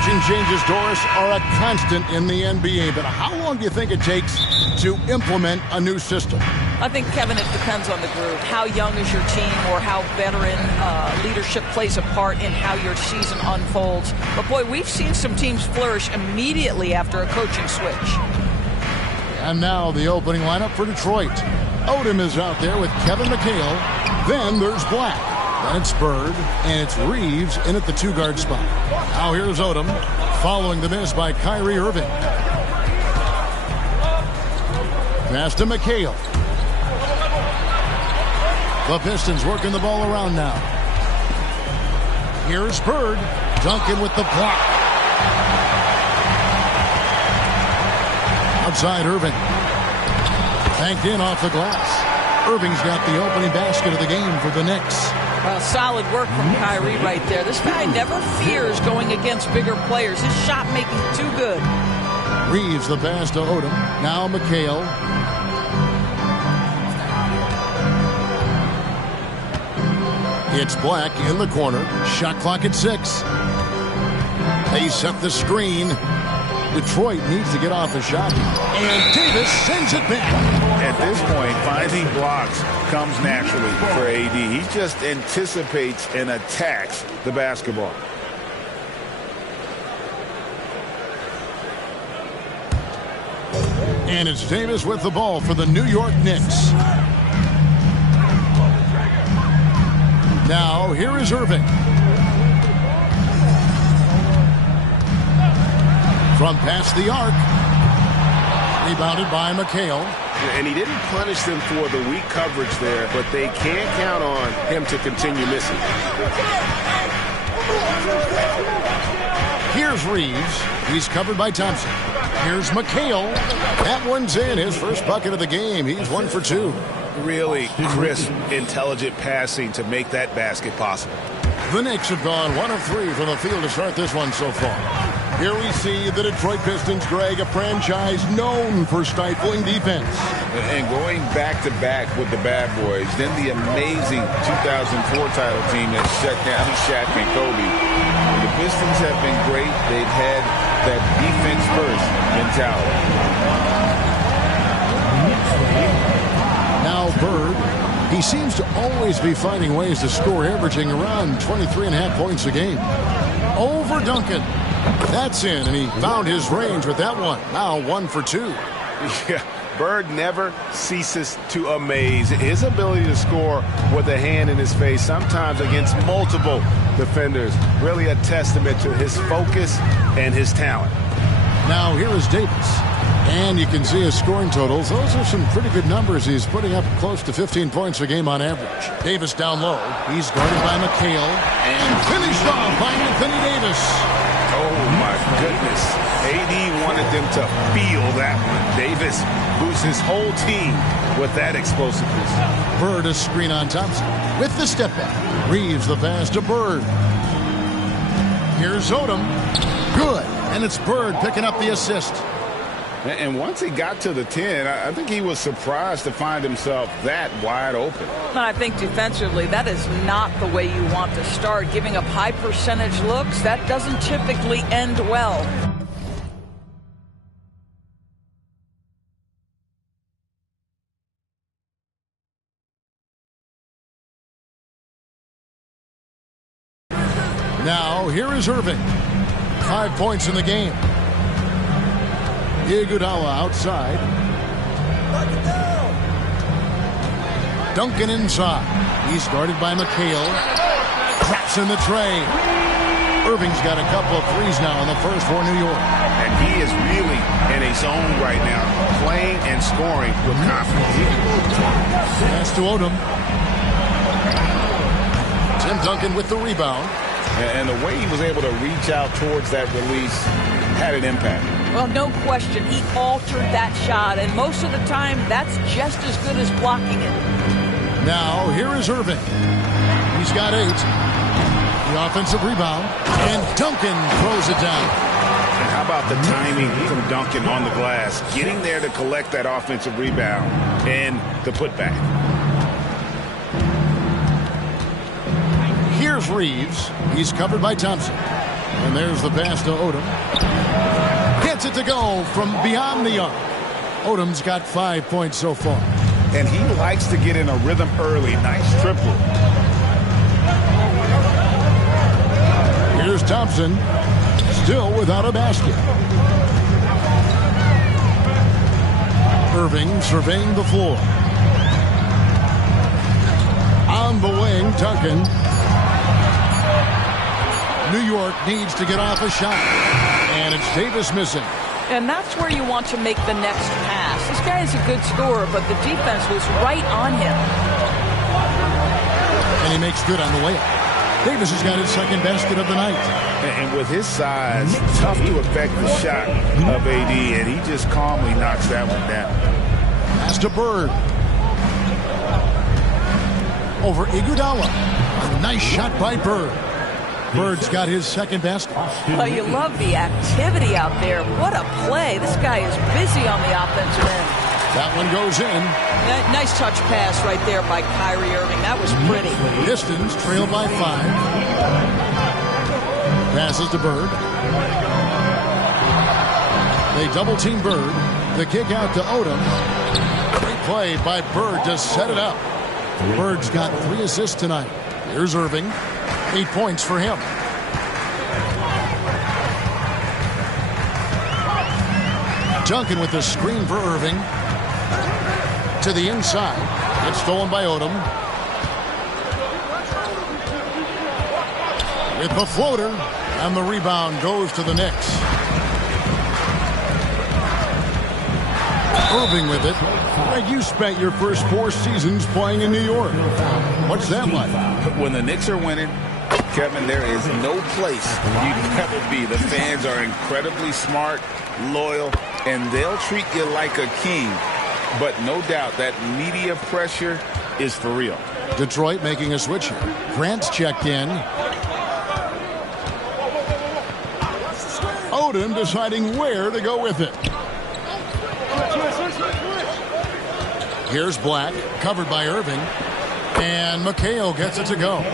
Coaching changes, Doris, are a constant in the NBA. But how long do you think it takes to implement a new system? I think, Kevin, it depends on the group. How young is your team, or how veteran leadership plays a part in how your season unfolds. But, boy, we've seen some teams flourish immediately after a coaching switch. And now the opening lineup for Detroit. Odom is out there with Kevin McHale. Then there's Black. Then it's Bird, and it's Reeves in at the two-guard spot. Now here's Odom, following the miss by Kyrie Irving. Pass to McHale. The Pistons working the ball around now. Here's Bird, Duncan with the block. Outside Irving. Banked in off the glass. Irving's got the opening basket of the game for the Knicks. Solid work from Kyrie right there. This guy never fears going against bigger players. His shot making too good. Reeves the pass to Odom. Now McHale. It's Black in the corner. Shot clock at 6. They set the screen. Detroit needs to get off a shot. And Davis sends it back. At this point, finding blocks comes naturally for AD. He just anticipates and attacks the basketball. And it's Davis with the ball for the New York Knicks. Now, here is Irving. From past the arc. Rebounded by McHale. And he didn't punish them for the weak coverage there, but they can't count on him to continue missing. Here's Reeves. He's covered by Thompson. Here's McHale. That one's in. His first bucket of the game. He's 1 for 2. Really crisp, intelligent passing to make that basket possible. The Knicks have gone 1 of 3 from the field to start this one so far. Here we see the Detroit Pistons, Greg, a franchise known for stifling defense. And going back-to-back with the bad boys, then the amazing 2004 title team that shut down Shaq and Kobe. And the Pistons have been great. They've had that defense-first mentality. Now Bird, he seems to always be finding ways to score, averaging around 23.5 points a game. Over Duncan. That's in, and he found his range with that one. Now 1 for 2. Yeah, Bird never ceases to amaze. His ability to score with a hand in his face, sometimes against multiple defenders, really a testament to his focus and his talent. Now here is Davis. And you can see his scoring totals. Those are some pretty good numbers. He's putting up close to 15 points a game on average. Davis down low. He's guarded by McHale. And finished off by Anthony Davis. Oh, my goodness. AD wanted them to feel that one. Davis boosts his whole team with that explosiveness. Bird a screen on Thompson with the step back. Reeves the pass to Bird. Here's Odom. Good. And it's Bird picking up the assist. And once he got to the 10, I think he was surprised to find himself that wide open. I think defensively, that is not the way you want to start. Giving up high percentage looks, that doesn't typically end well. Now, here is Irving. 5 points in the game. Iguodala outside. Duncan inside. He's guarded by McHale. Traps in the tray. Irving's got a couple of threes now in the first for New York. And he is really in a zone right now, playing and scoring with confidence. Pass to Odom. Tim Duncan with the rebound. And the way he was able to reach out towards that release had an impact. Well, no question. He altered that shot, and most of the time, that's just as good as blocking it. Now, here is Irving. He's got 8. The offensive rebound, and Duncan throws it down. And how about the timing from Duncan on the glass, getting there to collect that offensive rebound and the putback. Here's Reeves. He's covered by Thompson. And there's the pass to Odom. Gets it to go from beyond the arc. Odom's got 5 points so far. And he likes to get in a rhythm early. Nice triple. Here's Thompson. Still without a basket. Irving surveying the floor. On the wing, Duncan. New York needs to get off a shot. And it's Davis missing. And that's where you want to make the next pass. This guy is a good scorer, but the defense was right on him. And he makes good on the layup. Davis has got his second basket of the night. And with his size, tough to affect the shot of AD, and he just calmly knocks that one down. Pass to Bird. Over Iguodala. A nice shot by Bird. Bird's got his second basket. Well, you love the activity out there. What a play. This guy is busy on the offensive end. That one goes in. Nice touch pass right there by Kyrie Irving. That was pretty. Pistons trail by 5. Passes to Bird. They double team Bird. The kick out to Odom. Great play by Bird to set it up. Bird's got 3 assists tonight. Here's Irving. 8 points for him. Duncan with the screen for Irving. To the inside. It's stolen by Odom. With the floater. And the rebound goes to the Knicks. Irving with it. Greg, you spent your first 4 seasons playing in New York. What's that like? When the Knicks are winning, Kevin, there is no place you'd ever be. The fans are incredibly smart, loyal, and they'll treat you like a king. But no doubt that media pressure is for real. Detroit making a switch here. Grant's checked in. Odom deciding where to go with it. Here's Black, covered by Irving. And McHale gets it to go.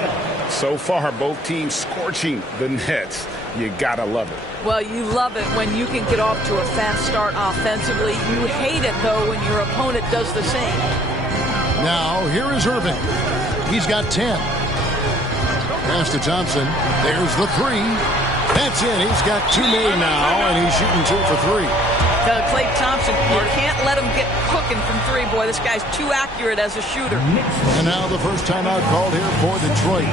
So far, both teams scorching the Nets. You gotta love it. Well, you love it when you can get off to a fast start offensively. You hate it, though, when your opponent does the same. Now, here is Irving. He's got 10. Pass to Thompson. There's the 3. That's in. He's got 2 made now, and he's shooting 2 for 3. Klay Thompson, you can't let him get cooking from 3. Boy, this guy's too accurate as a shooter. And now the first timeout called here for Detroit.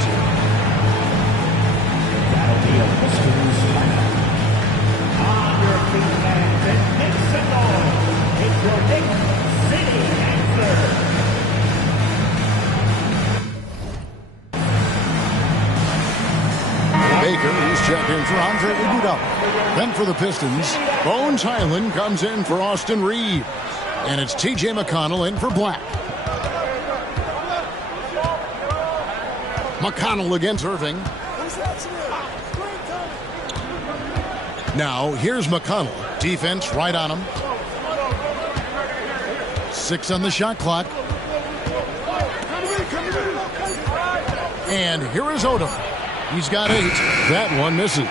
Baker, he's checked in for Andre Iguodala. Then for the Pistons, Bones Highland comes in for Austin Reeves. And it's T.J. McConnell in for Black. McConnell against Irving. Now, here's McConnell. Defense right on him. 6 on the shot clock. And here is Odom. He's got 8. That one misses.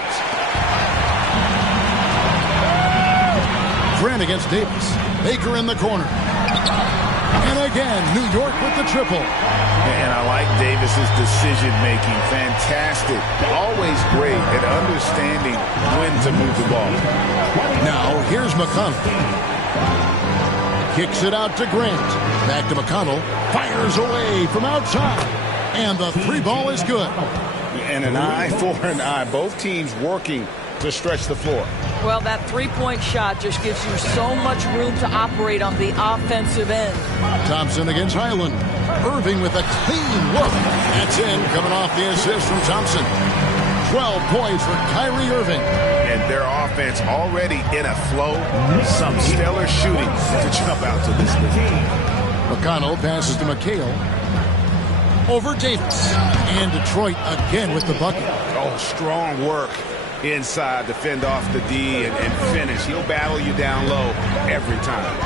Grant against Davis. Baker in the corner. And again, New York with the triple. And I like Davis's decision-making. Fantastic. Always great at understanding when to move the ball. Now, here's McConnell. Kicks it out to Grant. Back to McConnell. Fires away from outside. And the 3 ball is good. And an eye for an eye. Both teams working to stretch the floor. Well, that 3-point shot just gives you so much room to operate on the offensive end. Thompson against Highland. Irving with a clean look. That's in, coming off the assist from Thompson. 12 points for Kyrie Irving. And their offense already in a flow. Some stellar shooting to jump out to this game. McConnell passes to McHale. Over Davis. And Detroit again with the bucket. Oh, strong work inside to fend off the D and finish. He'll battle you down low every time.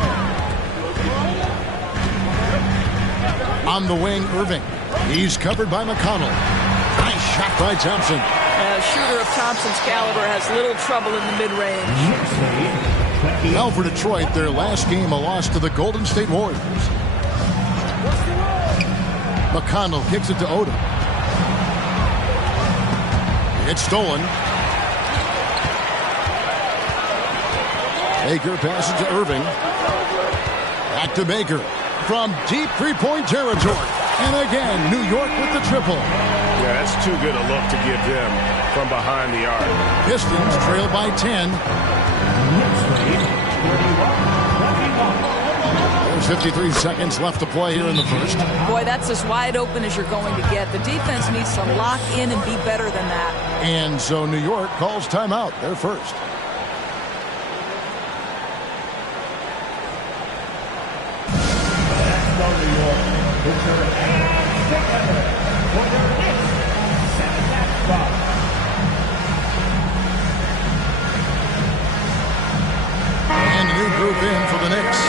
On the wing, Irving. He's covered by McConnell. Nice shot by Thompson. A shooter of Thompson's caliber has little trouble in the mid-range. Now for Detroit, their last game a loss to the Golden State Warriors. McConnell kicks it to Odom. It's stolen. Baker passes to Irving. Back to Baker from deep three-point territory. And again, New York with the triple. Yeah, that's too good a look to give them from behind the arc. Pistons trail by 10. There's 53 seconds left to play here in the first. Boy, that's as wide open as you're going to get. The defense needs to lock in and be better than that. And so New York calls timeout. They're first. And a new group in for the Knicks.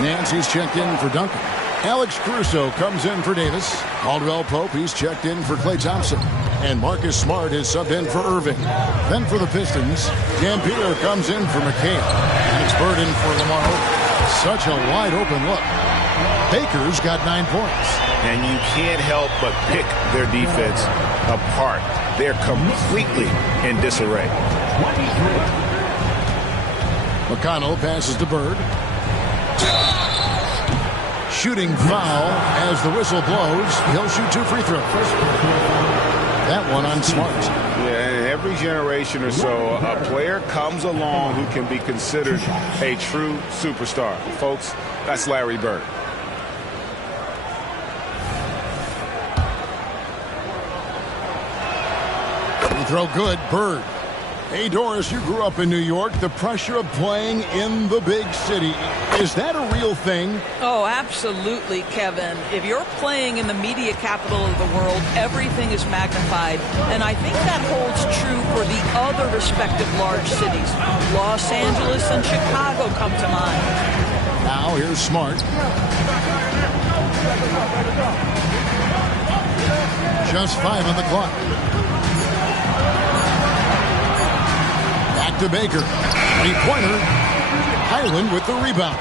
Nancy's checked in for Duncan. Alex Caruso comes in for Davis. Caldwell Pope, he's checked in for Klay Thompson. And Marcus Smart is subbed in for Irving. Then for the Pistons, Dampier comes in for McHale. And it's Bird in for Lamar Odom. Such a wide open look. Baker's got 9 points. And you can't help but pick their defense apart. They're completely in disarray. McConnell passes to Bird. Shooting foul as the whistle blows. He'll shoot 2 free throws. That one on Smart. Yeah, every generation or so, a player comes along who can be considered a true superstar. Folks, that's Larry Bird. Free throw good. Bird. Hey, Doris, you grew up in New York. The pressure of playing in the big city, is that a real thing? Oh, absolutely, Kevin. If you're playing in the media capital of the world, everything is magnified. And I think that holds true for the other respective large cities. Los Angeles and Chicago come to mind. Now here's Smart. Just 5 on the clock. To Baker. Three-pointer. Highland with the rebound.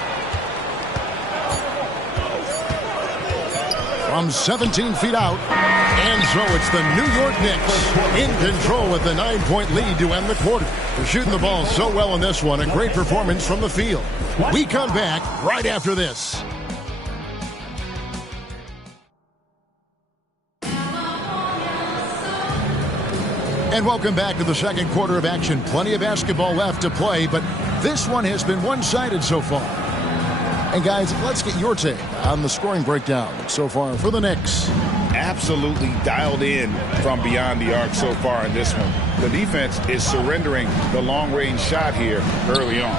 From 17 feet out. And so it's the New York Knicks in control with the 9-point lead to end the quarter. They're shooting the ball so well in this one. A great performance from the field. We come back right after this. And welcome back to the second quarter of action. Plenty of basketball left to play, but this one has been one-sided so far. And guys, let's get your take on the scoring breakdown so far for the Knicks. Absolutely dialed in from beyond the arc so far in this one. The defense is surrendering the long-range shot here early on.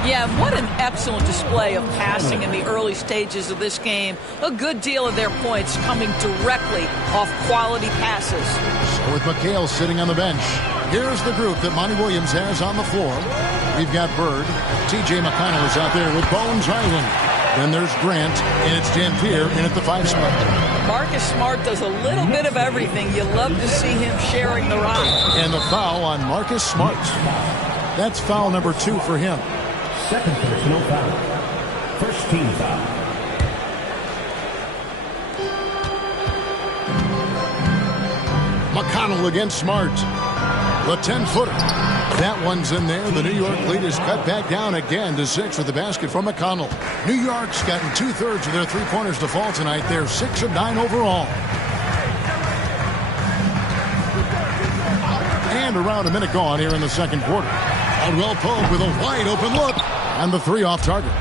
Yeah, what an excellent display of passing in the early stages of this game. A good deal of their points coming directly off quality passes. So with McHale sitting on the bench, here's the group that Monty Williams has on the floor. We've got Bird. T.J. McConnell is out there with Bones Highland. Then there's Grant, and it's Dampier in at the 5 spot. Marcus Smart does a little bit of everything. You love to see him sharing the rock. And the foul on Marcus Smart. That's foul number 2 for him. Second personal foul. First team foul. McConnell against Smart. The 10-footer. That one's in there. The New York lead is cut back down again to 6 with the basket from McConnell. New York's gotten 2/3 of their three-pointers to fall tonight. They're 6 of 9 overall. And around a minute gone here in the second quarter. Caldwell Pope with a wide open look. And the 3 off target.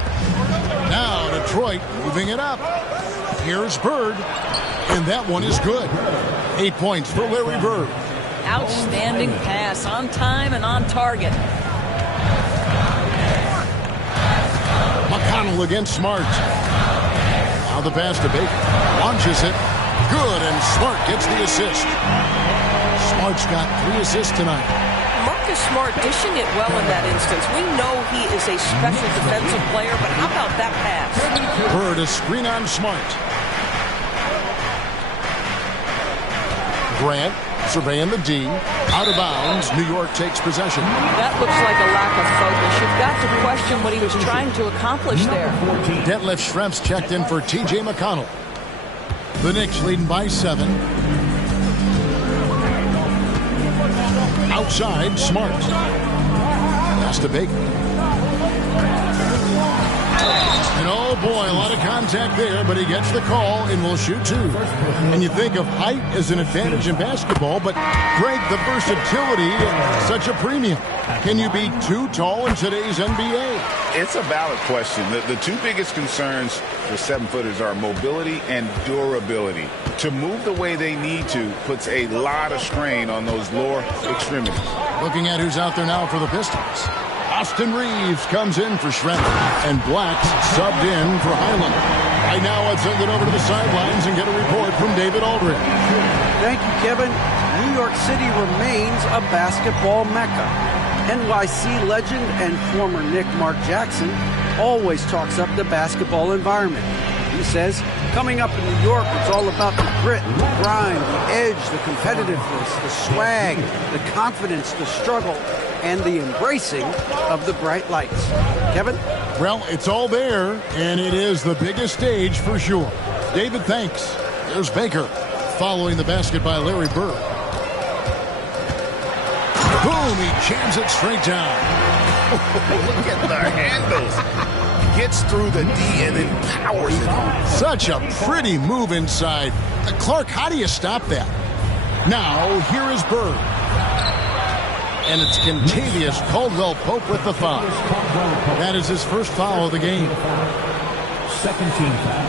Now Detroit moving it up. Here's Bird. And that one is good. 8 points for Larry Bird. Outstanding pass on time and on target. McConnell against Smart. Now the pass to Baker. Launches it. Good, and Smart gets the assist. Smart's got 3 assists tonight. Marcus Smart dishing it well in that instance. We know he is a special defensive player, but how about that pass? Bird, a screen on Smart. Grant Surveying the D. Out of bounds. New York takes possession. That looks like a lack of focus. You've got to question what he was trying to accomplish there. Detlef Schrempf's checked in for T.J. McConnell. The Knicks leading by 7. Outside, Smart. Pass to Baker. And oh boy, a lot of contact there, but he gets the call and will shoot 2. And you think of height as an advantage in basketball, but Greg, the versatility, such a premium. Can you be too tall in today's NBA? It's a valid question. The two biggest concerns for 7-footers are mobility and durability. To move the way they need to puts a lot of strain on those lower extremities. Looking at who's out there now for the Pistons. Austin Reeves comes in for Schrempf, and Black's subbed in for Highland. Right now, let's send it over to the sidelines and get a report from David Aldridge. Thank you, Kevin. New York City remains a basketball mecca. NYC legend and former Knick Mark Jackson always talks up the basketball environment. He says, coming up in New York, it's all about the grit, the grind, the edge, the competitiveness, the swag, the confidence, the struggle, and the embracing of the bright lights. Kevin? Well, it's all there, and it is the biggest stage for sure. David, thanks. There's Baker, following the basket by Larry Bird. Boom, he jams it straight down. Look at the handles. Gets through the D and then powers it home. Such a pretty move inside. Clark, how do you stop that? Now, here is Bird. And it's Kentavious Caldwell-Pope with the foul. That is his first foul of the game. Second team foul.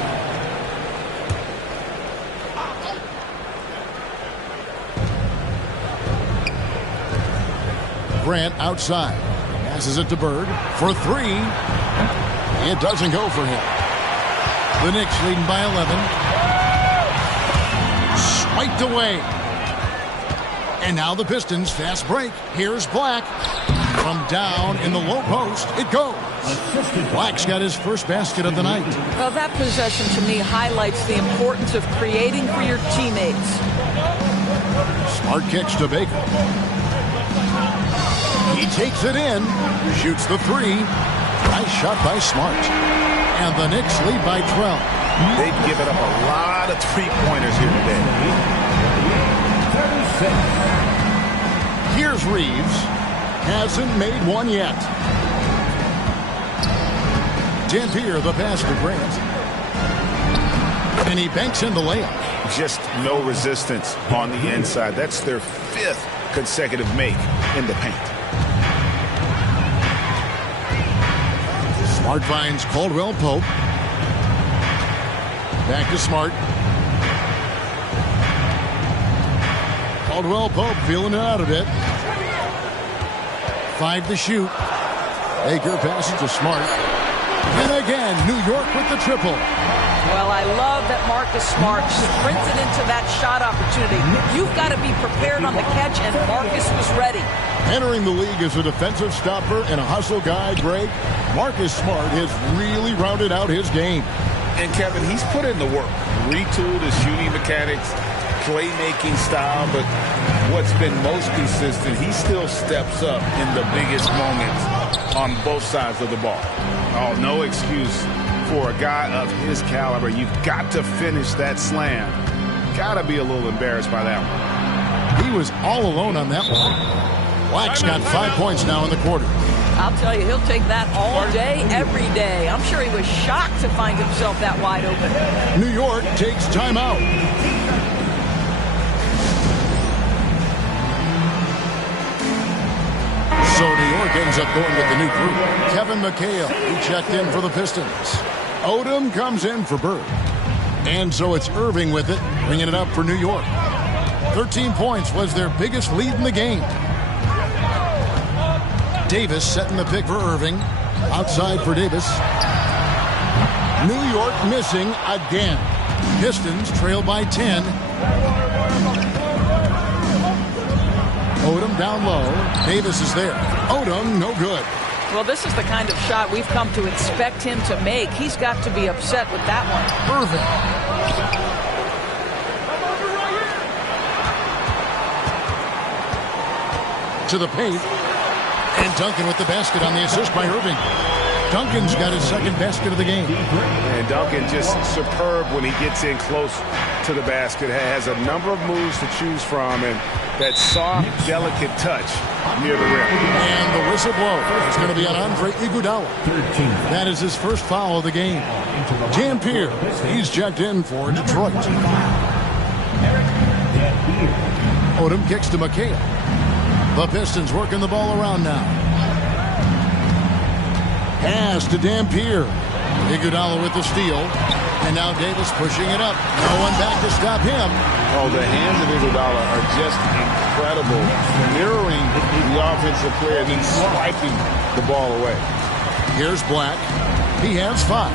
Grant outside. Passes it to Bird for 3. It doesn't go for him. The Knicks leading by 11. Swiped away. And now the Pistons fast break. Here's Black. From down in the low post, it goes. Black's got his first basket of the night. Well, that possession to me highlights the importance of creating for your teammates. Smart kicks to Baker. He takes it in. Shoots the 3. Nice shot by Smart. And the Knicks lead by 12. They've given up a lot of three-pointers here today. 36. Here's Reeves. Hasn't made one yet. Dampier, the pass for Grant. And he banks in the layup. Just no resistance on the inside. That's their 5th consecutive make in the paint. Smart finds Caldwell-Pope. Back to Smart. Caldwell-Pope feeling it out a bit. 5 to shoot. Baker passes to Smart. And again, New York with the triple. Well, I love that Marcus Smart sprinted into that shot opportunity. You've got to be prepared on the catch, and Marcus was ready. Entering the league as a defensive stopper and a hustle guy, Greg, Marcus Smart has really rounded out his game. And Kevin, he's put in the work. Retooled his shooting mechanics, playmaking style, but what's been most consistent, he still steps up in the biggest moments on both sides of the ball. Oh, no excuse for a guy of his caliber. You've got to finish that slam. Got to be a little embarrassed by that one. He was all alone on that one. Black's got 5 points now in the quarter. I'll tell you, he'll take that all day, every day. I'm sure he was shocked to find himself that wide open. New York takes timeout. So New York ends up going with the new group. Kevin McHale, who checked in for the Pistons. Odom comes in for Bird. And so it's Irving with it, bringing it up for New York. 13 points was their biggest lead in the game. Davis setting the pick for Irving. Outside for Davis. New York missing again. Pistons trail by 10. Odom down low. Davis is there. Odom, no good. Well, this is the kind of shot we've come to expect him to make. He's got to be upset with that one. Irving. to the paint. And Duncan with the basket on the assist by Irving. Duncan's got his second basket of the game. And Duncan just superb when he gets in close to the basket. Has a number of moves to choose from, and that soft, delicate touch near the rim. And the whistle blows. It's going to be on Andre Iguodala. That is his first foul of the game. Dampier, he's checked in for Detroit. Odom kicks to McHale. The Pistons working the ball around now. Pass to Dampier. Iguodala with the steal. And now Davis pushing it up. No one back to stop him. Oh, the hands of Iguodala are just incredible. Mirroring the offensive player, then swiping the ball away. Here's Black. He has 5.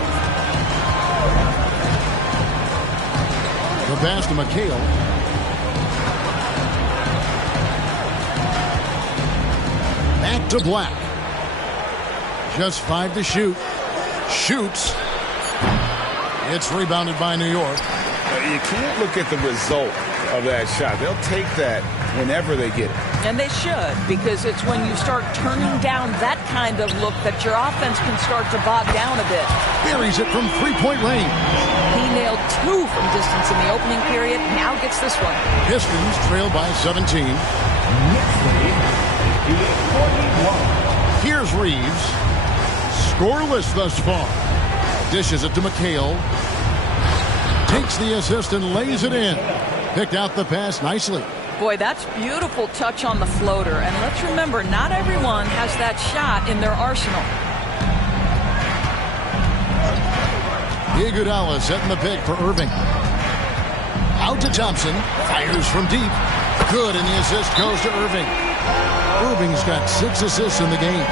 The pass to McHale. Back to Black. Just 5 to shoot. Shoots. It's rebounded by New York. You can't look at the result of that shot. They'll take that whenever they get it. And they should, because it's when you start turning down that kind of look that your offense can start to bog down a bit. Buries it from 3-point range. He nailed 2 from distance in the opening period. Now gets this one. Pistons trail by 17. Here's Reeves. Scoreless thus far. Dishes it to McHale. Takes the assist and lays it in. Picked out the pass nicely. Boy, that's beautiful touch on the floater. And let's remember, not everyone has that shot in their arsenal. Iguodala setting the pick for Irving. Out to Thompson. Fires from deep. Good, and the assist goes to Irving. Irving's got 6 assists in the game.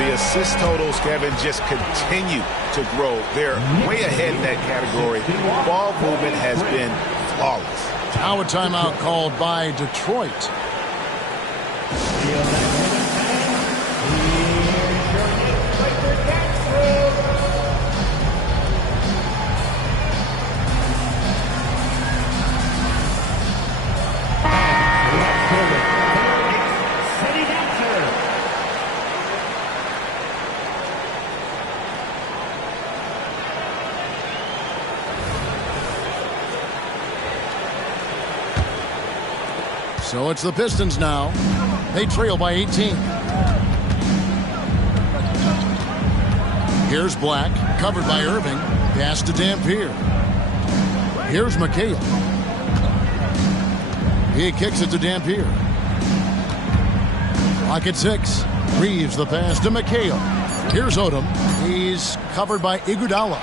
The assist totals, Kevin, just continue to grow. They're way ahead in that category. Ball movement has been flawless. Now a timeout called by Detroit. So it's the Pistons now. They trail by 18. Here's Black, covered by Irving. Pass to Dampier. Here's McHale. He kicks it to Dampier. Clock at 6. Reeves the pass to McHale. Here's Odom. He's covered by Iguodala.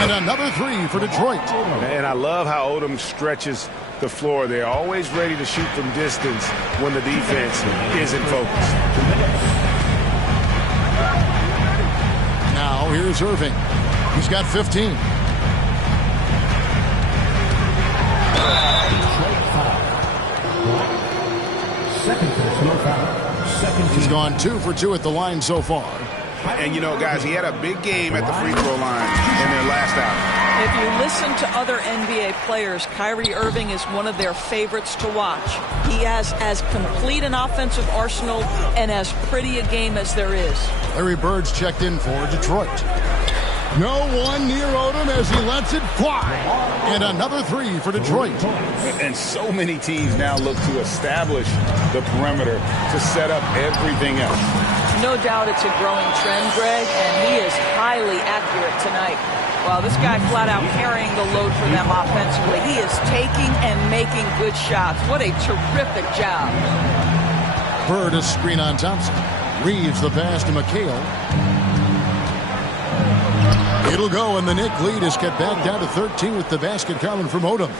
And another 3 for Detroit. And I love how Odom stretches the floor. They're always ready to shoot from distance when the defense isn't focused. Now here's Irving. He's got 15. Second personal foul. He's gone 2 for 2 at the line so far. And, you know, guys, he had a big game at the free throw line in their last outing. If you listen to other NBA players, Kyrie Irving is one of their favorites to watch. He has as complete an offensive arsenal and as pretty a game as there is. Larry Bird's checked in for Detroit. No one near Odom as he lets it fly. And another 3 for Detroit. And so many teams now look to establish the perimeter to set up everything else. No doubt it's a growing trend, Greg, and he is highly accurate tonight. Well, this guy flat out carrying the load for them offensively. He is taking and making good shots. What a terrific job. Bird is screen on Thompson. Reeves the pass to McHale. It'll go, and the Knicks lead is kept back down to 13 with the basket coming from Odom.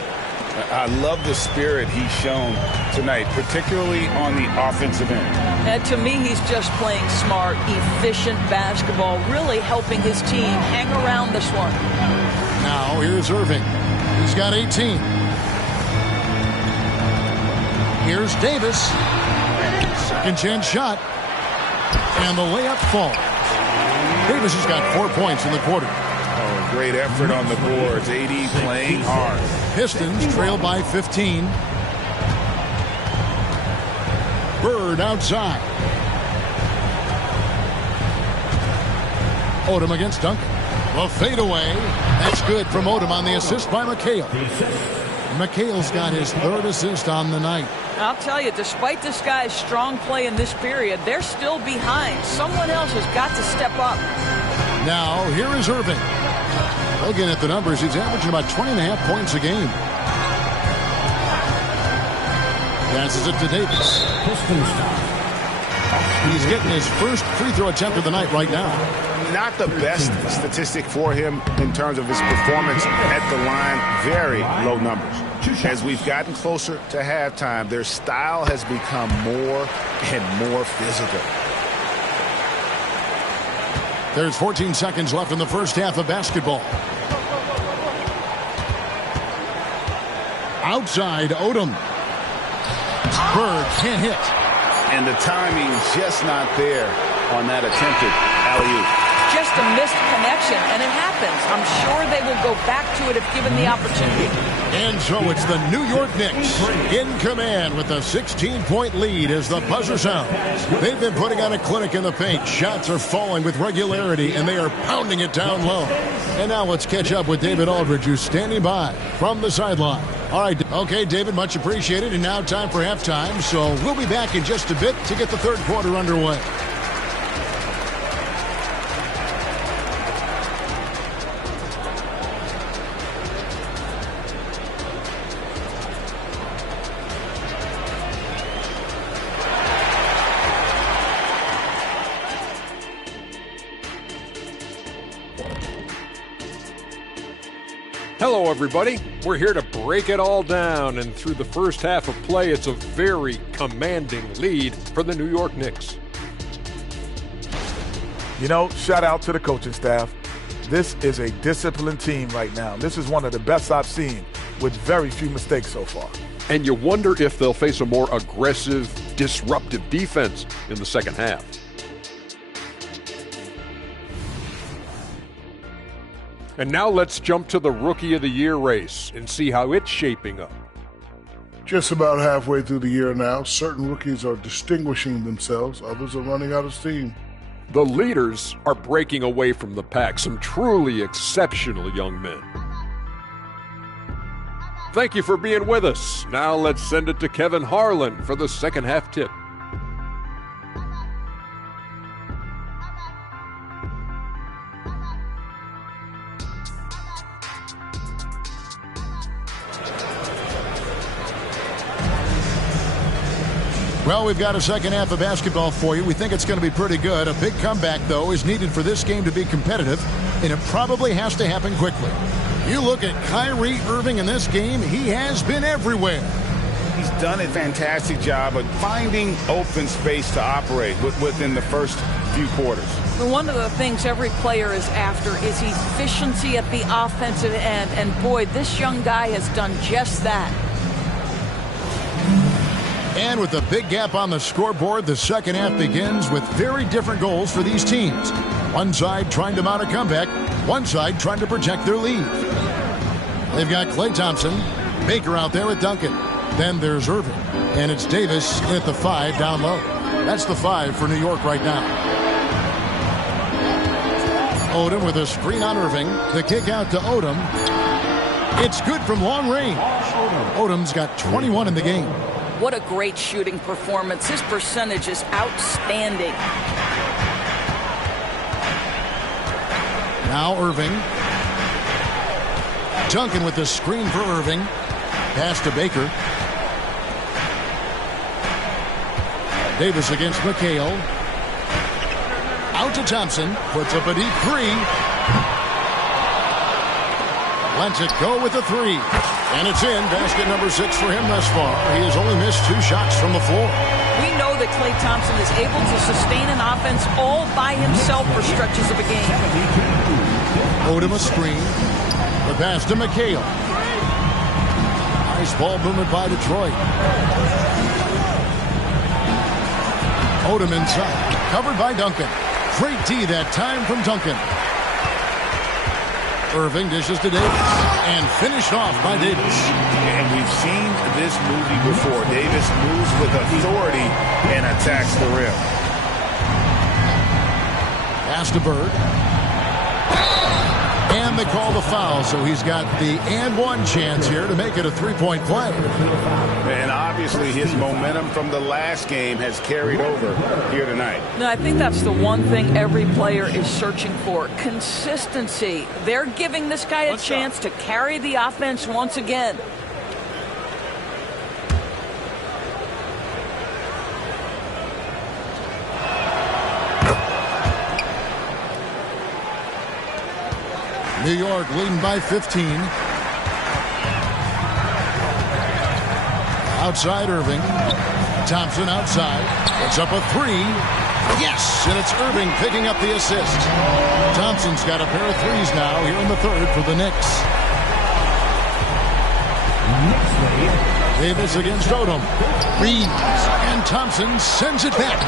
I love the spirit he's shown tonight, particularly on the offensive end. And to me, he's just playing smart, efficient basketball, really helping his team hang around this one. Now here's Irving. He's got 18. Here's Davis. Second chance shot. And the layup falls. Davis has got 4 points in the quarter. Oh, great effort on the boards. AD playing hard. Pistons trail by 15. Bird outside. Odom against Duncan. The fadeaway. That's good from Odom on the assist by McHale. McHale's got his third assist on the night. I'll tell you, despite this guy's strong play in this period, they're still behind. Someone else has got to step up. Now, here is Irving. Looking at the numbers, he's averaging about 20.5 points a game. Passes it to Davis. Pistons foul. He's getting his first free throw attempt of the night right now. Not the best statistic for him in terms of his performance at the line. Very low numbers. As we've gotten closer to halftime, their style has become more and more physical. There's 14 seconds left in the first half of basketball. Outside, Odom. Bird can't hit. And the timing just not there on that attempted alley-oop. Just a missed connection, and it happens. I'm sure they will go back to it if given the opportunity. And so it's the New York Knicks in command with a 16-point lead as the buzzer sounds. They've been putting on a clinic in the paint. Shots are falling with regularity, and they are pounding it down low. And now let's catch up with David Aldridge, who's standing by from the sideline. All right, okay, David, much appreciated. And now time for halftime, so we'll be back in just a bit to get the third quarter underway. Hello, everybody. We're here to break it all down, and through the first half of play, it's a very commanding lead for the New York Knicks. You know, shout out to the coaching staff. This is a disciplined team right now. This is one of the best I've seen with very few mistakes so far. And you wonder if they'll face a more aggressive, disruptive defense in the second half. And now let's jump to the Rookie of the Year race and see how it's shaping up. Just about halfway through the year now, certain rookies are distinguishing themselves. Others are running out of steam. The leaders are breaking away from the pack, some truly exceptional young men. Thank you for being with us. Now let's send it to Kevin Harlan for the second half tip. Well, we've got a second half of basketball for you. We think it's going to be pretty good. A big comeback, though, is needed for this game to be competitive, and it probably has to happen quickly. You look at Kyrie Irving in this game, he has been everywhere. He's done a fantastic job of finding open space to operate within the first few quarters. One of the things every player is after is efficiency at the offensive end, and boy, this young guy has done just that. And with a big gap on the scoreboard, the second half begins with very different goals for these teams. One side trying to mount a comeback, one side trying to protect their lead. They've got Klay Thompson, Baker out there with Duncan. Then there's Irving, and it's Davis in at the 5 down low. That's the 5 for New York right now. Odom with a screen on Irving. The kick out to Odom. It's good from long range. Odom's got 21 in the game. What a great shooting performance. His percentage is outstanding. Now Irving. Duncan with the screen for Irving. Pass to Baker. Davis against McHale. Out to Thompson. Puts up a deep 3. Lets it go with the 3. And it's in. Basket number 6 for him thus far. He has only missed 2 shots from the floor. We know that Klay Thompson is able to sustain an offense all by himself for stretches of a game. Odom a screen. The pass to McHale. Nice ball movement by Detroit. Odom inside. Covered by Duncan. Great D that time from Duncan. Irving dishes to Davis. And finished off by Davis. And we've seen this movie before. Davis moves with authority and attacks the rim. Pass to Bird. And they call the foul, so he's got the and one chance here to make it a three-point play. And obviously his momentum from the last game has carried over here tonight. No, I think that's the one thing every player is searching for. Consistency. They're giving this guy a chance to carry the offense once again. New York leading by 15. Outside Irving. Thompson outside. Puts up a three. Yes, and it's Irving picking up the assist. Thompson's got a pair of threes now here in the third for the Knicks. Davis against Odom. Reeves, and Thompson sends it back.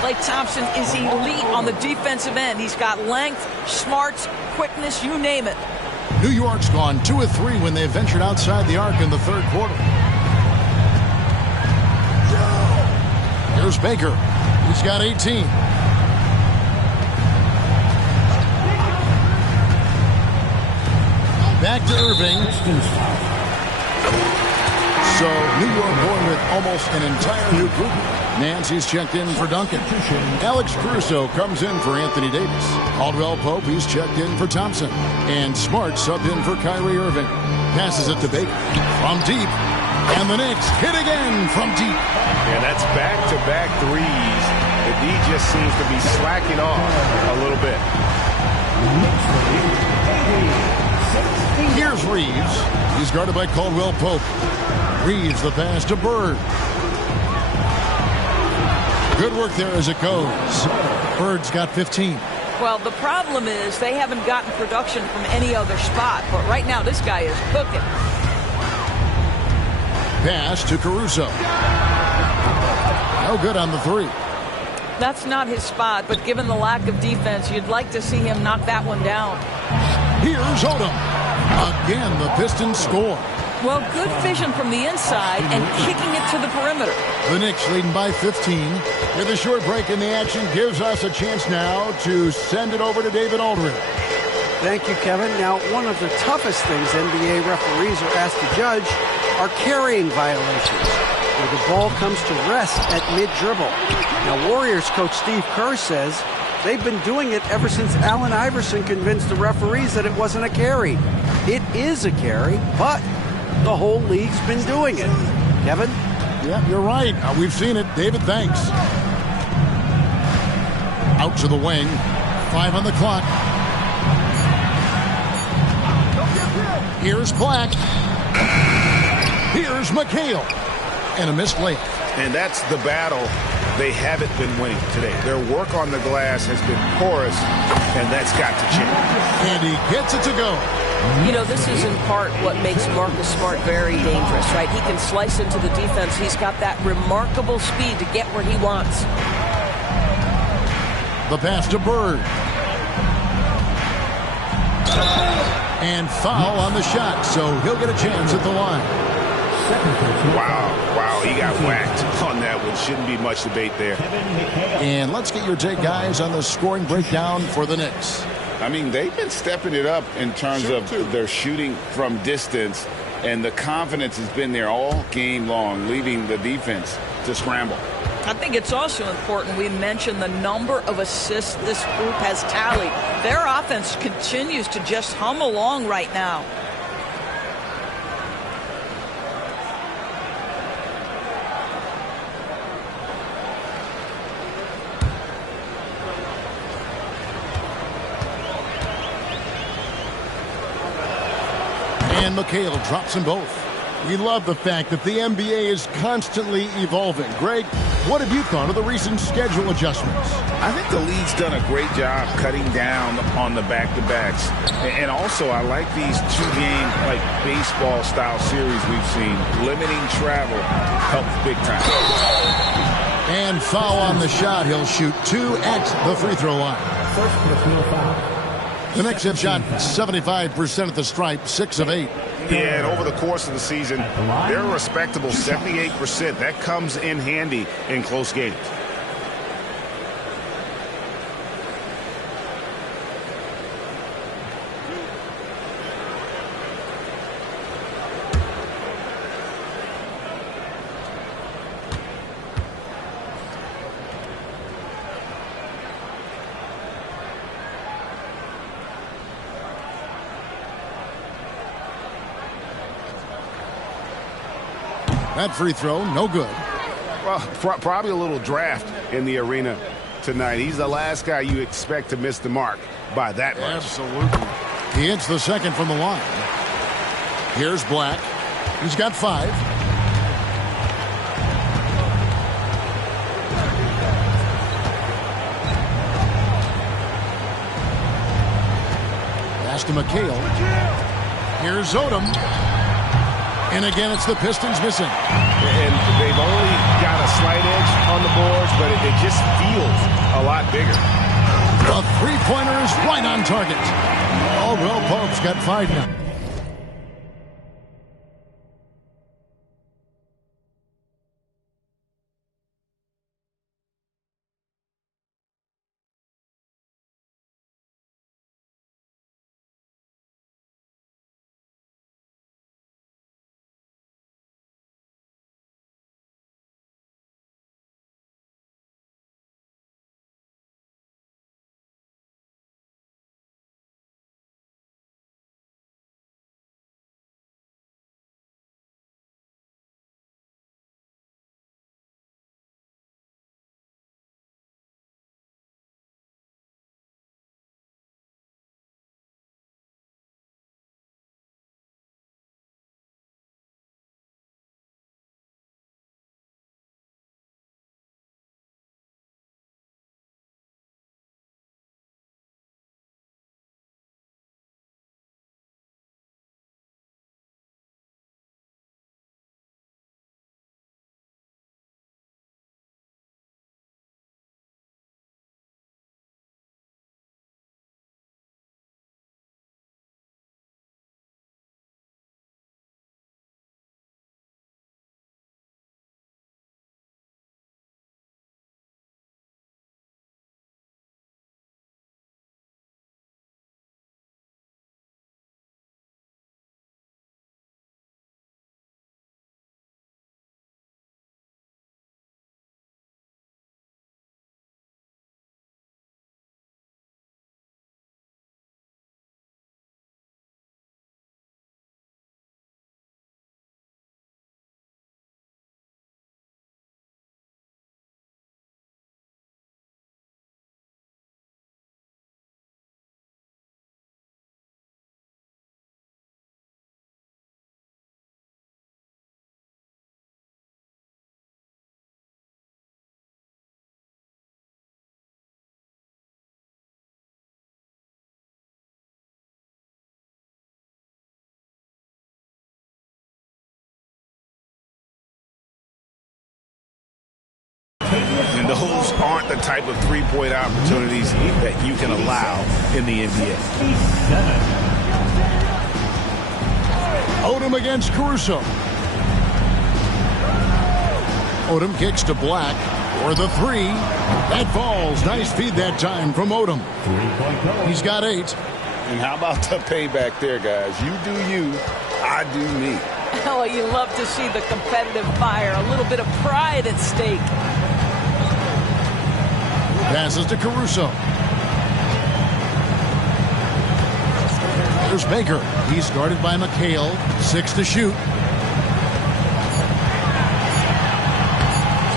Klay Thompson is elite on the defensive end. He's got length, smarts, quickness, you name it. New York's gone 2 of 3 when they ventured outside the arc in the third quarter. Here's Baker. He's got 18. Back to Irving. So New York going with almost an entire new group. Nancy's checked in for Duncan. Alex Caruso comes in for Anthony Davis. Caldwell Pope, he's checked in for Thompson. And Smart subbed in for Kyrie Irving. Passes it to Baker from deep. And the Knicks hit again from deep. Yeah, that's back-to-back threes. The D just seems to be slacking off a little bit. Here's Reeves. He's guarded by Caldwell Pope. Reeves the pass to Bird. Good work there as it goes. Bird's got 15. Well, the problem is they haven't gotten production from any other spot. But right now, this guy is cooking. Pass to Caruso. No good on the three. That's not his spot, but given the lack of defense, you'd like to see him knock that one down. Here's Odom. Again, the Pistons score. Well, good vision from the inside and kicking it to the perimeter. The Knicks leading by 15. With a short break in the action gives us a chance now to send it over to David Aldridge. Thank you, Kevin. Now, one of the toughest things NBA referees are asked to judge are carrying violations, where the ball comes to rest at mid-dribble. Now, Warriors coach Steve Kerr says they've been doing it ever since Allen Iverson convinced the referees that it wasn't a carry. It is a carry, but the whole league's been doing it. Kevin? Yeah, you're right. We've seen it. David, thanks. Out to the wing. 5 on the clock. Here's Black. Here's McHale. And a missed layup. And that's the battle they haven't been winning today. Their work on the glass has been porous, and that's got to change. And he gets it to go. You know, this is in part what makes Marcus Smart very dangerous, right? He can slice into the defense. He's got that remarkable speed to get where he wants. The pass to Bird. And foul on the shot, so he'll get a chance at the line. Wow, he got whacked on that one. Shouldn't be much debate there. And let's get your take, guys, on the scoring breakdown for the Knicks. I mean, they've been stepping it up in terms of their shooting from distance, and the confidence has been there all game long, leaving the defense to scramble. I think it's also important we mention the number of assists this group has tallied. Their offense continues to just hum along right now. And McHale drops them both. We love the fact that the NBA is constantly evolving. Greg, what have you thought of the recent schedule adjustments? I think the league's done a great job cutting down on the back-to-backs. And also, I like these two-game, like, baseball-style series we've seen. Limiting travel helps big time. And foul on the shot. He'll shoot 2 at the free throw line. First personal foul. The Knicks have shot 75% at the stripe, 6 of 8. Yeah, and over the course of the season, they're a respectable 78%. That comes in handy in close games. That free throw, no good. Well, probably a little draft in the arena tonight. He's the last guy you expect to miss the mark by that much. Absolutely. He hits the second from the line. Here's Black. He's got 5. Pass to McHale. Here's Odom. And again, it's the Pistons missing. And they've only got a slight edge on the boards, but it just feels a lot bigger. The three-pointer is right on target. Aldwell Pope's got 5 now. And those aren't the type of three-point opportunities that you can allow in the NBA. Odom against Caruso. Odom kicks to Black for the 3. That falls. Nice feed that time from Odom. He's got 8. And how about the payback there, guys? You do you, I do me. Oh, you love to see the competitive fire. A little bit of pride at stake. Passes to Caruso. There's Baker. He's guarded by McHale. 6 to shoot.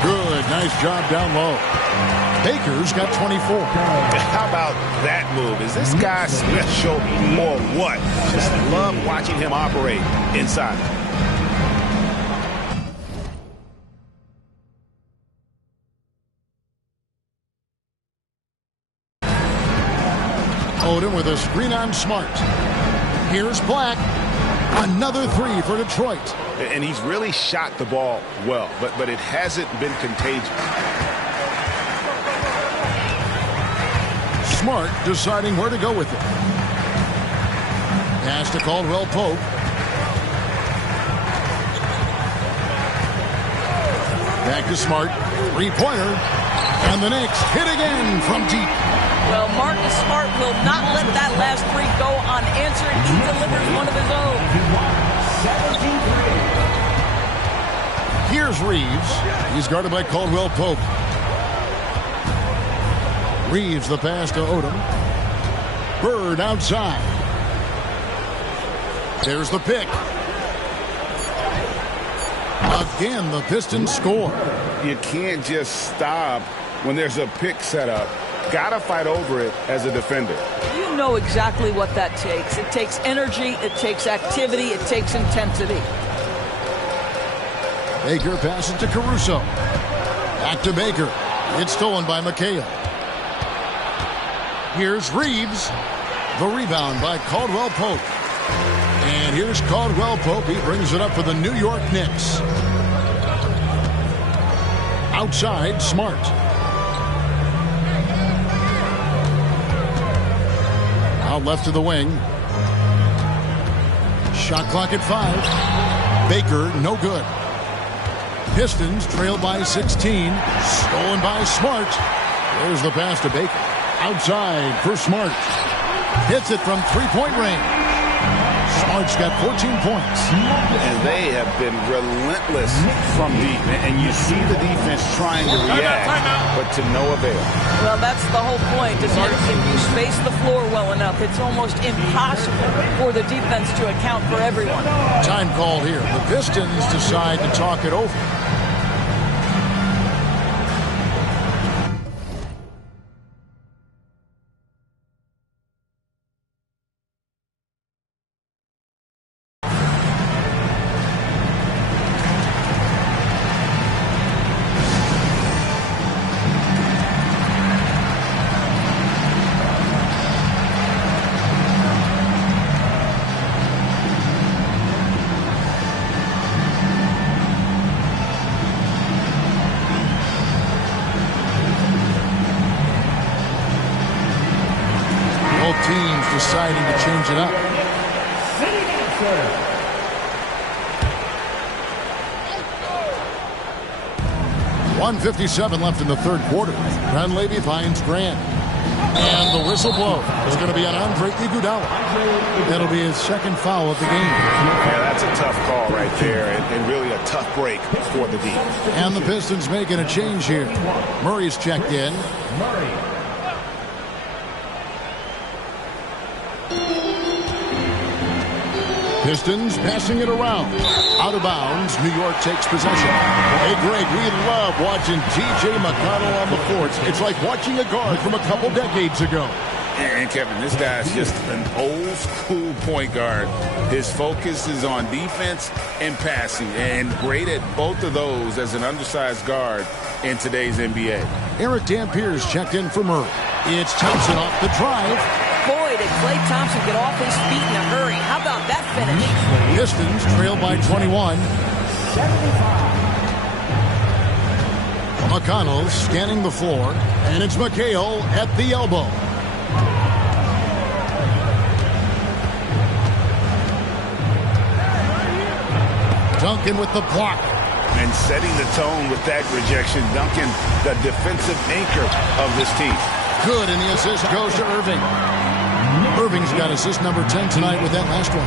Good. Nice job down low. Baker's got 24. How about that move? Is this guy special or what? Just love watching him operate inside. Odom with a screen on Smart. Here's Black. Another 3 for Detroit. And he's really shot the ball well, but it hasn't been contagious. Smart deciding where to go with it. Pass to Caldwell Pope. Back to Smart. Three-pointer. And the Knicks hit again from deep. Well, Marcus Smart will not let that last three go unanswered. He delivers one of his own. Here's Reeves. He's guarded by Caldwell Pope. Reeves the pass to Odom. Bird outside. There's the pick. Again, the Pistons score. You can't just stop when there's a pick set up. Gotta fight over it as a defender. You know exactly what that takes. It takes energy, it takes activity, it takes intensity. Baker passes to Caruso. Back to Baker. It's stolen by McHale. Here's Reeves. The rebound by Caldwell Pope. And here's Caldwell Pope. He brings it up for the New York Knicks. Outside, Smart. Out left to the wing. Shot clock at 5. Baker, no good. Pistons trail by 16. Stolen by Smart. There's the pass to Baker. Outside for Smart. Hits it from three-point range. Smart's got 14 points. And they have been relentless from deep. And you see the defense trying to react, but to no avail. Well, that's the whole point. If you space the floor well enough, it's almost impossible for the defense to account for everyone. Time call here. The Pistons decide to talk it over. Teams deciding to change it up. 1:57 left in the third quarter. Dunleavy finds Grant. And the whistle blow is going to be on Andre Iguodala. That'll be his second foul of the game. Yeah, that's a tough call right there, and really a tough break for the D. And the Pistons making a change here. Murray's checked in. Pistons passing it around. Out of bounds. New York takes possession. Hey, Greg, we love watching T.J. McConnell on the court. It's like watching a guard from a couple decades ago. And Kevin, this guy's just an old school point guard. His focus is on defense and passing, and great at both of those as an undersized guard in today's NBA. Eric Dampier's checked in for Murray. It's Thompson off the drive. Boy, did Klay Thompson get off his feet in a hurry. How about that finish? Pistons trail by 21. McConnell scanning the floor, and it's McHale at the elbow. Duncan with the block. And setting the tone with that rejection. Duncan, the defensive anchor of this team. Good, and the assist goes to Irving. Irving's got assist number 10 tonight with that last one.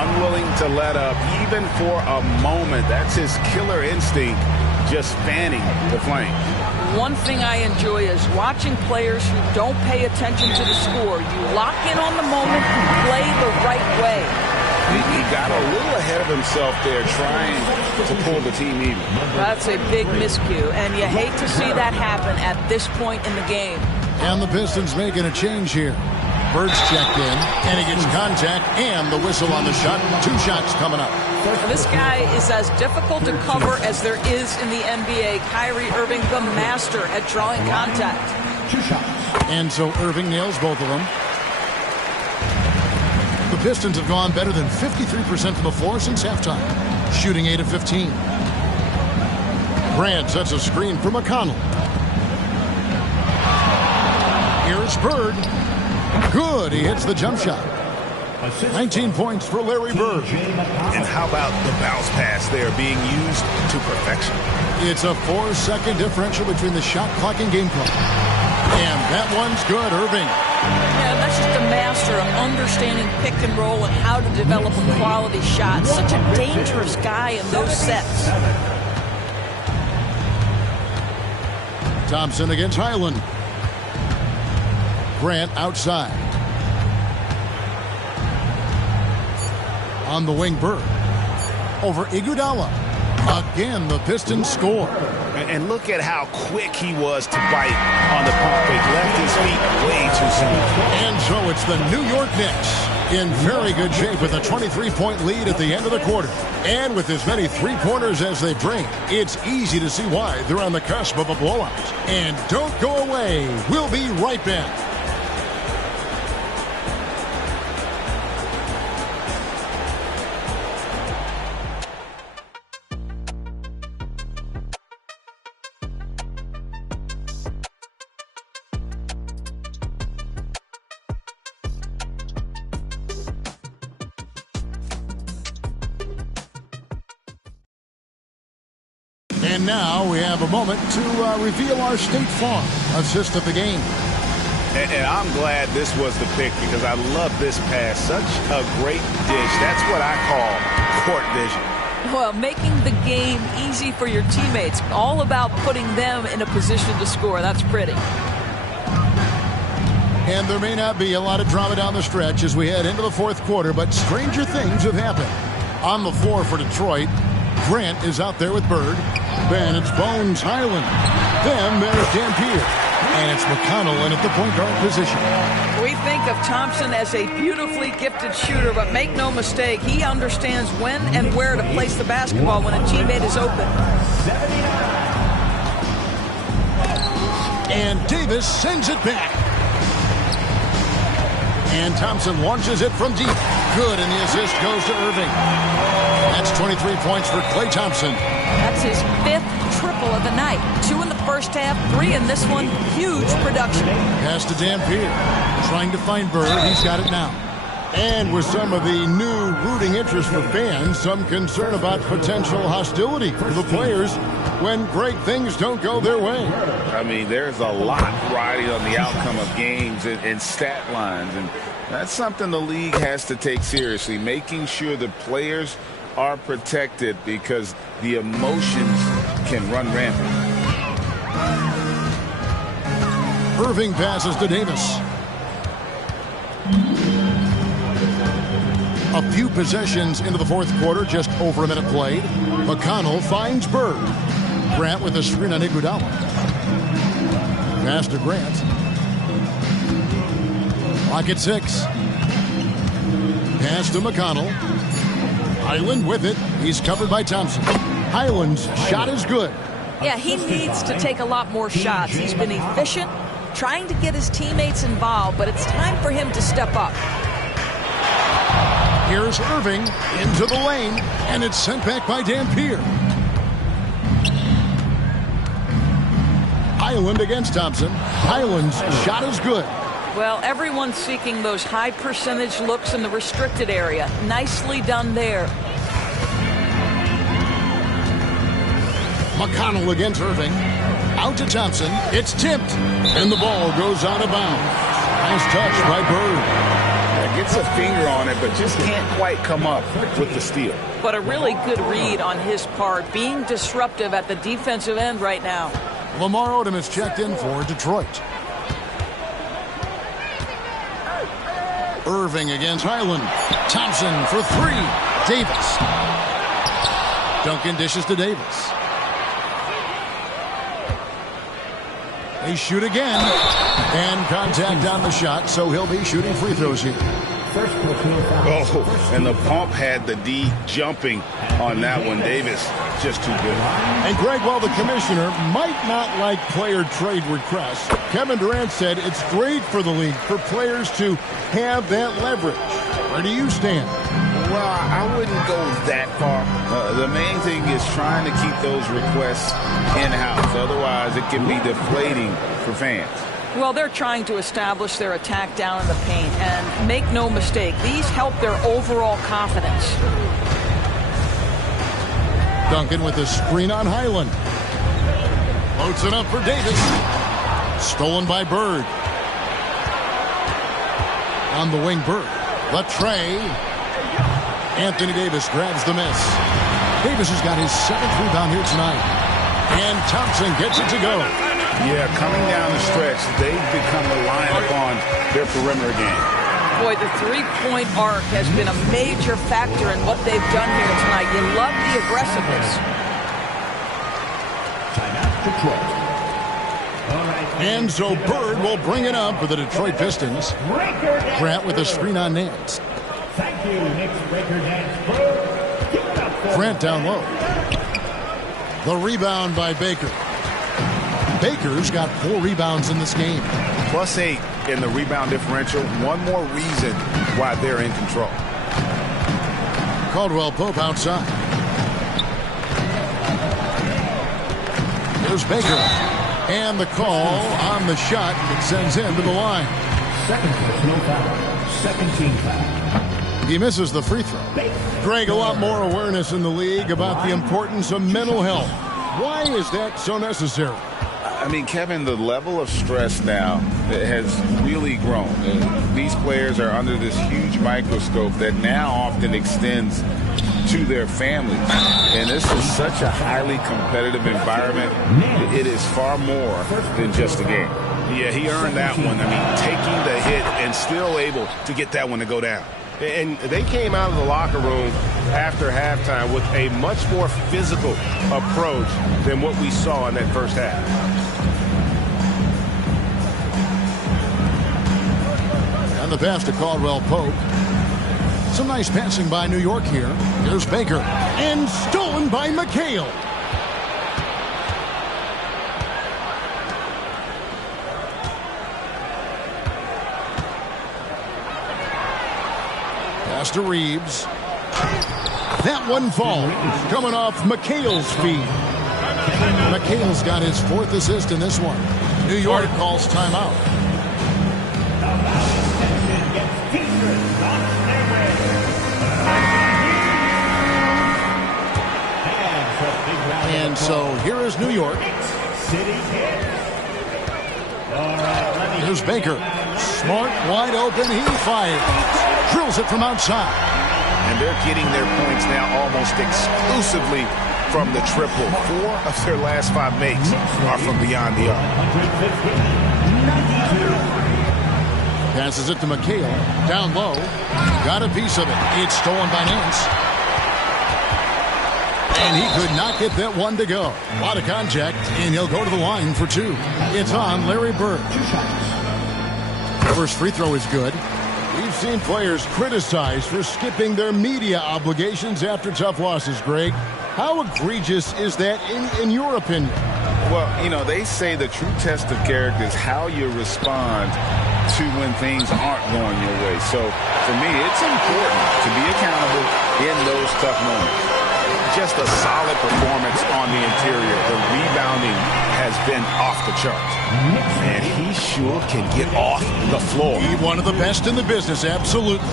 Unwilling to let up, even for a moment. That's his killer instinct, just fanning the flame. One thing I enjoy is watching players who don't pay attention to the score. You lock in on the moment, play the right way. He got a little ahead of himself there trying to pull the team even. That's a big miscue, and you hate to see that happen at this point in the game. And the Pistons making a change here. Bird's checked in, and he gets contact and the whistle on the shot. 2 shots coming up. This guy is as difficult to cover as there is in the NBA. Kyrie Irving, the master at drawing contact. 2 shots. And so Irving nails both of them. The Pistons have gone better than 53% from the floor since halftime, shooting 8 of 15. Grant sets a screen for McConnell. Here's Bird. Good. He hits the jump shot. Assist 19 points for Larry Bird. And how about the bounce pass there being used to perfection? It's a 4-second differential between the shot clock and game clock. And that one's good, Irving. Yeah, that's just a master of understanding pick and roll and how to develop a quality shot. Such a dangerous guy in those sets. Thompson against Highland. Grant outside. On the wing, Bird. Over Iguodala. Again, the Pistons score. And look at how quick he was to bite on the pump fake. Left his feet way too soon. And so it's the New York Knicks in very good shape with a 23-point lead at the end of the quarter. And with as many three-pointers as they bring, it's easy to see why they're on the cusp of a blowout. And don't go away. We'll be right back. And now we have a moment to reveal our State Farm assist of the game. And I'm glad this was the pick because I love this pass. Such a great dish. That's what I call court vision. Well, making the game easy for your teammates. All about putting them in a position to score. That's pretty. And there may not be a lot of drama down the stretch as we head into the fourth quarter, but stranger things have happened. On the floor for Detroit, Grant is out there with Bird. Then it's Bones Highland. Then there's Dampier. And it's McConnell in at the point guard position. We think of Thompson as a beautifully gifted shooter, but make no mistake, he understands when and where to place the basketball when a teammate is open. And Davis sends it back. And Thompson launches it from deep. Good, and the assist goes to Irving. That's 23 points for Klay Thompson. That's his 5th triple of the night. 2 in the first half, 3 in this one. Huge production. Pass to Dampier. Trying to find Bird. He's got it now. And with some of the new rooting interest for fans, some concern about potential hostility for the players when great things don't go their way. I mean, there's a lot riding on the outcome of games and stat lines. And that's something the league has to take seriously, making sure the players are protected because the emotions can run rampant. Irving passes to Davis. A few possessions into the fourth quarter, just over a minute played. McConnell finds Bird. Grant with a screen on Iguodala. Pass to Grant. Clock at 6. Pass to McConnell. Highland with it. He's covered by Thompson. Highland's shot is good. Yeah, he needs to take a lot more shots. He's been efficient, trying to get his teammates involved, but it's time for him to step up. Here's Irving into the lane, and it's sent back by Dampier. Highland against Thompson. Highland's shot is good. Well, everyone's seeking those high percentage looks in the restricted area. Nicely done there. McConnell against Irving. Out to Thompson. It's tipped, and the ball goes out of bounds. Nice touch by Bird. Gets a finger on it, but just can't quite come up with the steal. But a really good read on his part, being disruptive at the defensive end right now. Lamar Odom is checked in for Detroit. Irving against Highland. Thompson for 3. Davis. Duncan dishes to Davis. They shoot again. And contact on the shot, so he'll be shooting free throws here. Oh, and the pump had the D jumping on that one. Davis just too good. And Greg, while the commissioner might not like player trade requests, Kevin Durant said it's great for the league for players to have that leverage. Where do you stand? Well, I wouldn't go that far. The main thing is trying to keep those requests in-house. Otherwise, it can be deflating for fans. Well, they're trying to establish their attack down in the paint, and make no mistake, these help their overall confidence. Duncan with a screen on Highland. Floats it up for Davis. Stolen by Bird. On the wing, Bird. The tray. Anthony Davis grabs the miss. Davis has got his 7th rebound here tonight. And Thompson gets it to go. Yeah, coming down the stretch, they've become reliant upon their perimeter game. Boy, the three-point arc has been a major factor in what they've done here tonight. You love the aggressiveness. And so Bird will bring it up for the Detroit Pistons. Grant with a screen on Nance. Thank you, Knicks breaker Nance Bird. Grant down low. The rebound by Baker. Baker's got 4 rebounds in this game. +8 in the rebound differential. One more reason why they're in control. Caldwell Pope outside. Here's Baker. And the call on the shot that sends him to the line. Second personal foul. Second team foul. He misses the free throw. Greg, a lot more awareness in the league about the importance of mental health. Why is that so necessary? I mean, Kevin, the level of stress now has really grown. These players are under this huge microscope that now often extends to their families. And this is such a highly competitive environment. It is far more than just a game. Yeah, he earned that one. I mean, taking the hit and still able to get that one to go down. And they came out of the locker room after halftime with a much more physical approach than what we saw in that first half. And the pass to Caldwell Pope. Some nice passing by New York here. Here's Baker. And stolen by McHale. Pass to Reeves. That one falls. Coming off McHale's feet. McHale's got his 4th assist in this one. New York calls timeout. And so here is New York. Here's Baker. Smart, wide open. He fires. Drills it from outside. And they're getting their points now almost exclusively from the triple. 4 of their last 5 makes are from beyond the arc. Passes it to McHale. Down low. Got a piece of it. It's stolen by Nance. And he could not get that one to go. A lot of contact, and he'll go to the line for 2. It's on Larry Bird. First free throw is good. We've seen players criticized for skipping their media obligations after tough losses, Greg. How egregious is that in your opinion? Well, you know, they say the true test of character is how you respond to when things aren't going your way. So, for me, it's important to be accountable in those tough moments. Just a solid performance on the interior. The rebounding has been off the charts. And he sure can get off the floor. He's one of the best in the business, absolutely.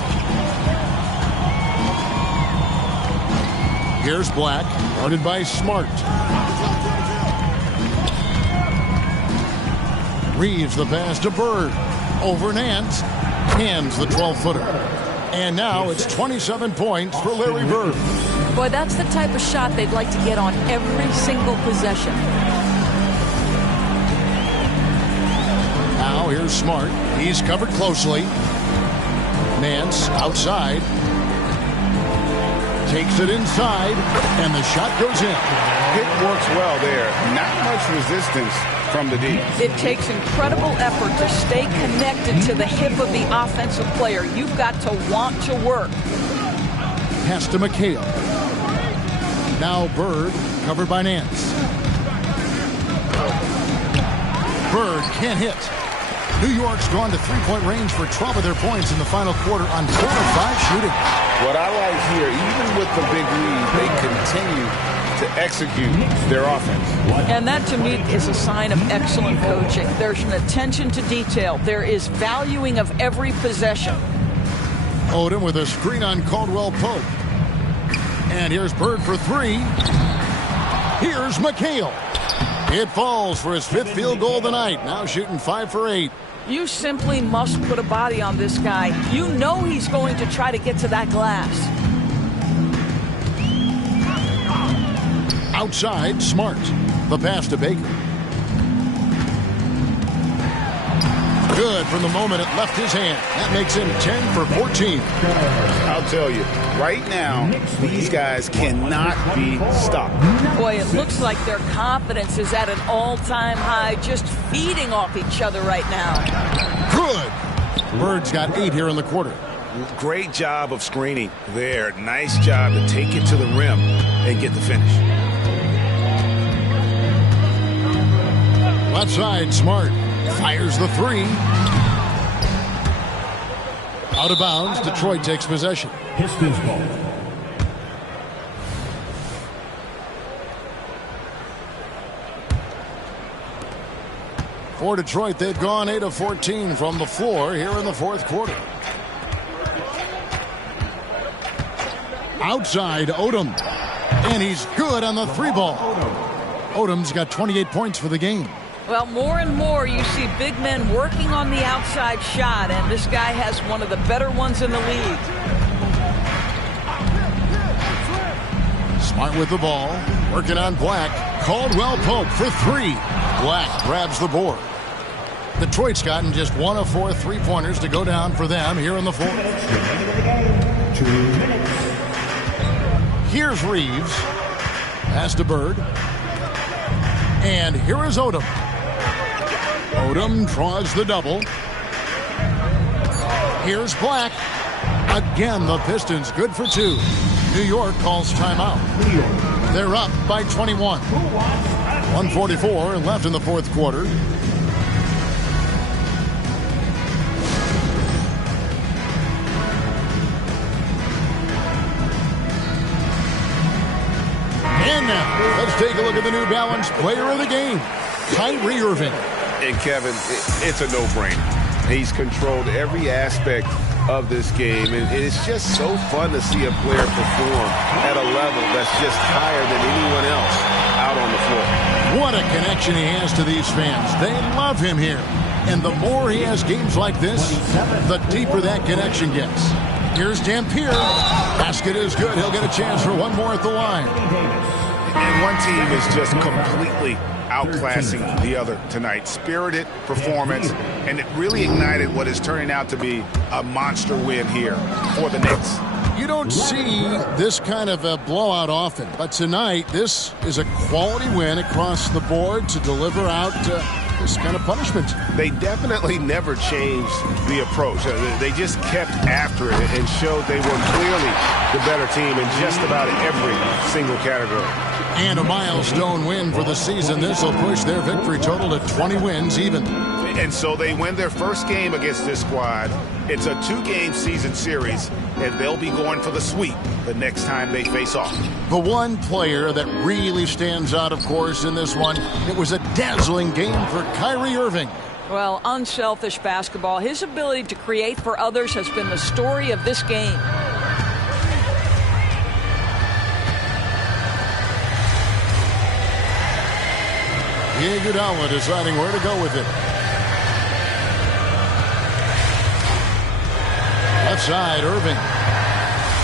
Here's Black, guarded by Smart. Reeves the pass to Bird. Over Nance. Hands the 12-footer. And now it's 27 points for Larry Bird. Boy, that's the type of shot they'd like to get on every single possession. Now here's Smart. He's covered closely. Nance outside. Takes it inside, and the shot goes in. It works well there. Not much resistance from the D. It takes incredible effort to stay connected to the hip of the offensive player. You've got to want to work. Pass to McHale. Now Bird, covered by Nance. Bird can't hit. New York's gone to three-point range for 12 of their points in the final quarter on 4 of 5 shooting. What I like here, even with the big lead, they continue to execute their offense. And that, to me, is a sign of excellent coaching. There's an attention to detail. There is valuing of every possession. Odom with a screen on Caldwell Pope. And here's Bird for three. Here's McHale. It falls for his 5th field goal of the night. Now shooting 5 for 8. You simply must put a body on this guy. You know he's going to try to get to that glass. Outside, Smart. The pass to Baker. Good from the moment it left his hand. That makes him 10 for 14. I'll tell you, right now, these guys cannot be stopped. Boy, it looks like their confidence is at an all-time high, just feeding off each other right now. Good. Bird's got 8 here in the quarter. Great job of screening there. Nice job to take it to the rim and get the finish. Left side, Smart. Fires the three. Out of bounds. Detroit takes possession. Pistons ball. For Detroit, they've gone 8 of 14 from the floor here in the 4th quarter. Outside, Odom. And he's good on the 3-ball. Odom's got 28 points for the game. Well, more and more you see big men working on the outside shot, and this guy has one of the better ones in the league. Smart with the ball, working on Black. Caldwell Pope for 3. Black grabs the board. Detroit's gotten just 1 of 4 3-pointers to go down for them here in the 4th. 2 minutes. Here's Reeves. Pass to Bird. And here is Odom. Odom draws the double. Here's Black. Again, the Pistons good for 2. New York calls timeout. They're up by 21. 1:44 left in the 4th quarter. And now, let's take a look at the New Balance player of the game, Kyrie Irving. And Kevin, it's a no-brainer. He's controlled every aspect of this game, and it's just so fun to see a player perform at a level that's just higher than anyone else out on the floor. What a connection he has to these fans. They love him here. And the more he has games like this, the deeper that connection gets. Here's Dampier. Basket is good. He'll get a chance for one more at the line. And one team is just completely outclassing the other tonight. Spirited performance, and it really ignited what is turning out to be a monster win here for the Knicks. You don't see this kind of a blowout often, but tonight this is a quality win across the board to deliver out this kind of punishment. They definitely never changed the approach. They just kept after it and showed they were clearly the better team in just about every single category. And a milestone win for the season. This will push their victory total to 20 wins even. And so they win their first game against this squad. It's a 2-game season series, and they'll be going for the sweep the next time they face off. The one player that really stands out, of course, in this one, it was a dazzling game for Kyrie Irving. Well, unselfish basketball. His ability to create for others has been the story of this game. Iguodala deciding where to go with it. Left side, Irving.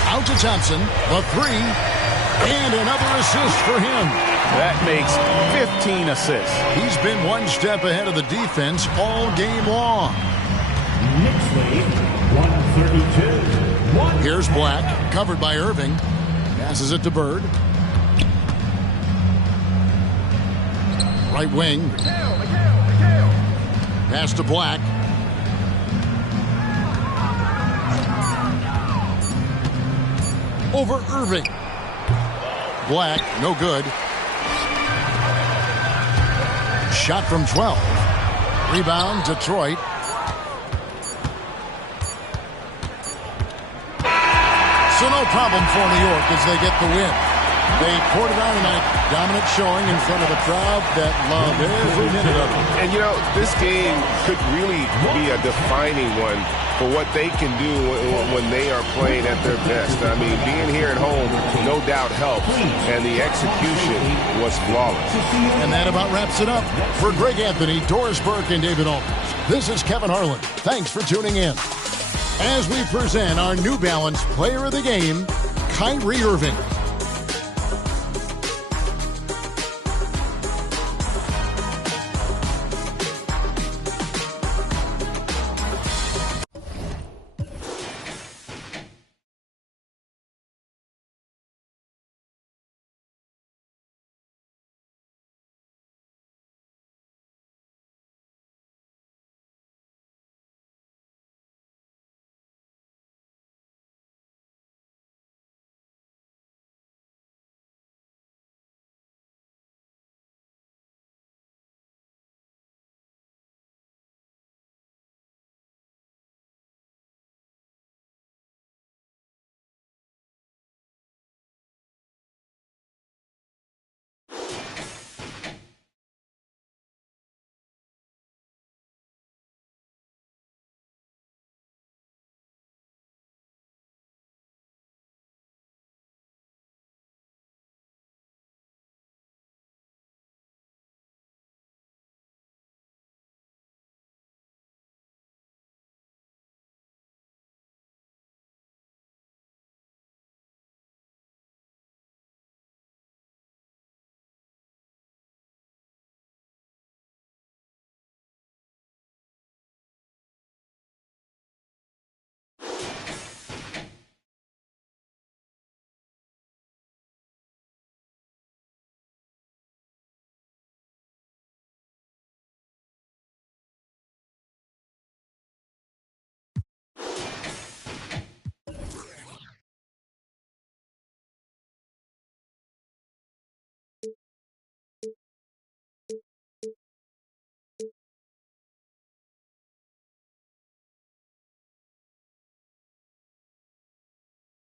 Out to Thompson. The 3. And another assist for him. That makes 15 assists. He's been one step ahead of the defense all game long. Knicks lead 132. Here's Black, covered by Irving. Passes it to Bird. Right wing. Pass to Black. Over Irving. Black, no good. Shot from 12. Rebound, Detroit. So no problem for New York as they get the win. They poured it on tonight. Dominant showing in front of a crowd that loved every minute of it. And, you know, this game could really be a defining one for what they can do when they are playing at their best. I mean, being here at home, no doubt helps, and the execution was flawless. And that about wraps it up. For Greg Anthony, Doris Burke, and David Aldridge, this is Kevin Harlan. Thanks for tuning in. As we present our New Balance Player of the Game, Kyrie Irving.